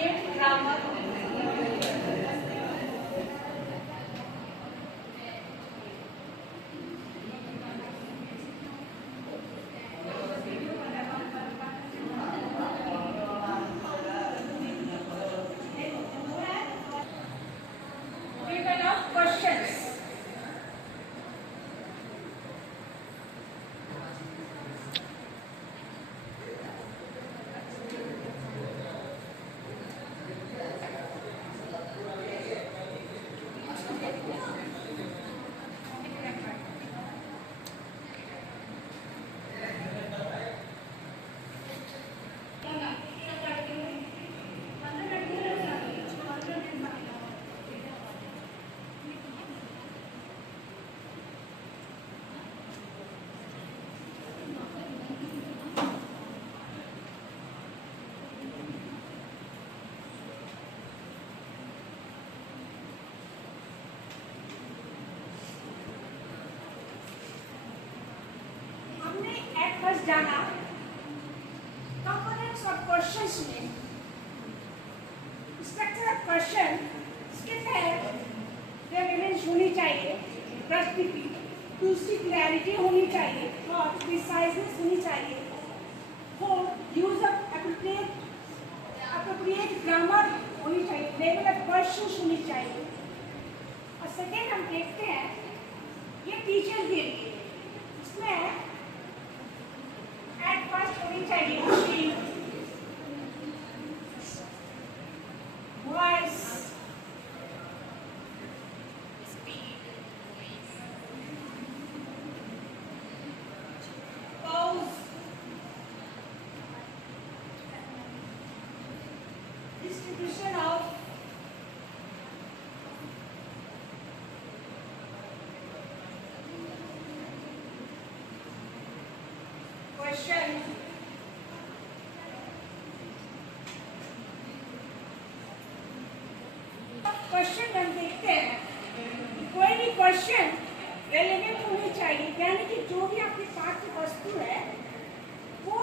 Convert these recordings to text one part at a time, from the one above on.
appropriate grammar. Paper of questions. First जाना components of questions में structure of question इसके तहत रेलेवेंस होनी चाहिए, प्रश्न की दूसरी क्लैरिटी होनी चाहिए और प्रिसाइजनेस होनी चाहिए, four use of appropriate grammar होनी चाहिए, लेवल ऑफ क्वेश्चंस होनी चाहिए। और सेकेंड हम देखते हैं ये टीचर के लिए, इसमें एट फर्स्ट होनी चाहिए machine, voice, speed, pause, distribution of question, question हम देखते हैं, कोई भी क्वेश्चन रेलेवेंट होनी चाहिए, यानी कि जो भी आपकी पाठ्य वस्तु है वो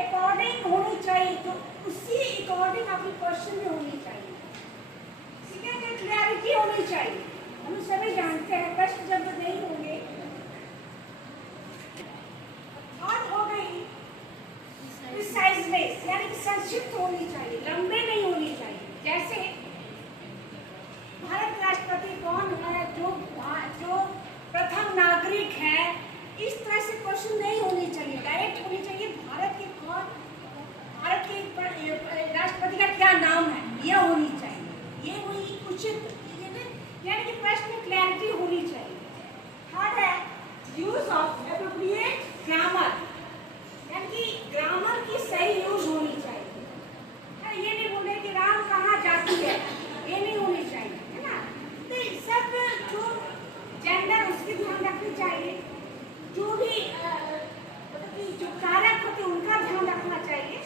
अकॉर्डिंग होनी चाहिए, तो उसी अकॉर्डिंग आपकी क्वेश्चन में होनी चाहिए। सेकेंड क्लैरिटी होनी चाहिए, हम सभी जानते हैं प्रश्न जब नहीं होंगे। और हो गई प्रिसाइजनेस, यानी कि संक्षिप्त होनी चाहिए, लंबे नहीं होनी चाहिए। जैसे भारत राष्ट्रपति कौन है, जो प्रथम नागरिक है, इस तरह से क्वेश्चन नहीं होनी चाहिए, डायरेक्ट होनी चाहिए भारत के राष्ट्रपति का क्या नाम है, यह होनी चाहिए, ये हुई उचित, यानी कि प्रश्न में क्लैरिटी होनी चाहिए। थर्ड है यूज ऑफ एप्रोप्रिएट ग्रामर, यानी कि ग्रामर की सही यूज होनी चाहिए। ये नहीं बोले कि राम कहाँ जाती है, ये नहीं होनी चाहिए, है ना। तो सब जो जेंडर उसकी ध्यान रखनी चाहिए, जो भी मतलब कि जो कारक होते उनका ध्यान रखना चाहिए,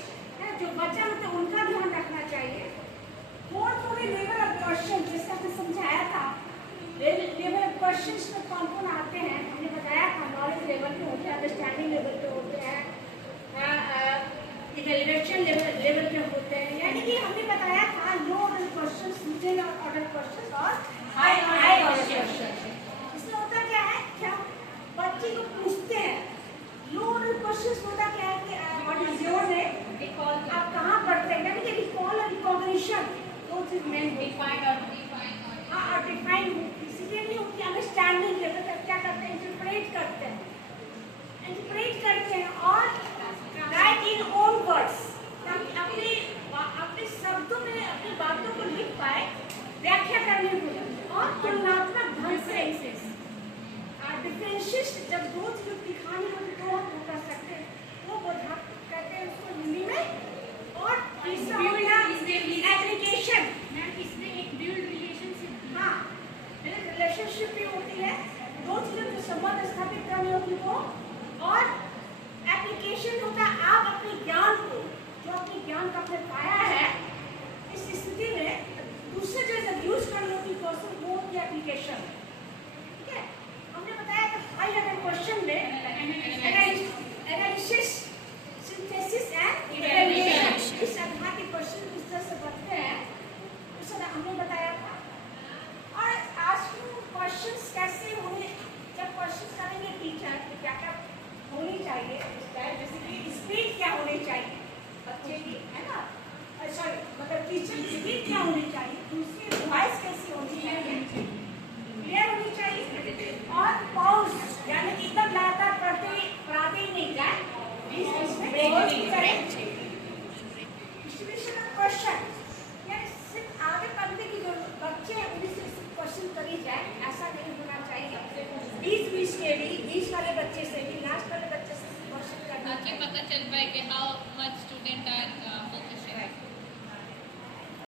जो वचन होते उनका ध्यान रखना चाहिए। फोर्थ होगी लेवल ऑफ क्वेश्चन, जैसे आपने समझाया था लेवल ऑफ क्वेश्चंस में कौन कौन आते हैं, हमने बताया था नॉलेज लेवल पे होते हैं, अंडरस्टैंडिंग लेवल पे होते हैं, इवैल्यूएशन लेवल पे होते हैं, यानी कि हमने बताया था low order questions, middle order questions और हाई ऑर्डर क्वेश्चंस। इसमें होता क्या है, क्या बच्चे को पूछते हैं, लो ऑर्डर क्वेश्चंस होता क्या है कि व्हाट इज योर नेम, आप कहाँ पढ़ते हैं, यानी कि रिकॉल और रिकॉग्निशन, दो चीज मेन डिफाइन और डिफाइन सेकेंडली होती है अंडरस्टैंडिंग लेवल पे, क्या करते हैं, इंटरप्रेट करते हैं और राइट इन ओन वर्ड्स, ताकि अपने शब्दों में अपनी बातों को लिख पाए, व्याख्या करने को, और तुलनात्मक ढंग से डिफरेंशिएट, जब दो चीजें दिखानी हो तो हम कर सकते हैं, वो कहते हैं उसको हिंदी में। और तीसरा हो गया एप्लीकेशन, मैम इसमें एक बिल्ड रिलेशनशिप, हाँ रिलेशनशिप भी होती है, दो चीजों के संबंध स्थापित करनी होती वो, और एप्लीकेशन होता है आप अपने ज्ञान को बीच वाले बच्चे से भी, लास्ट वाले बच्चे से क्वेश्चन करना ताकि पता चल पाए कि हाउ मच स्टूडेंट आर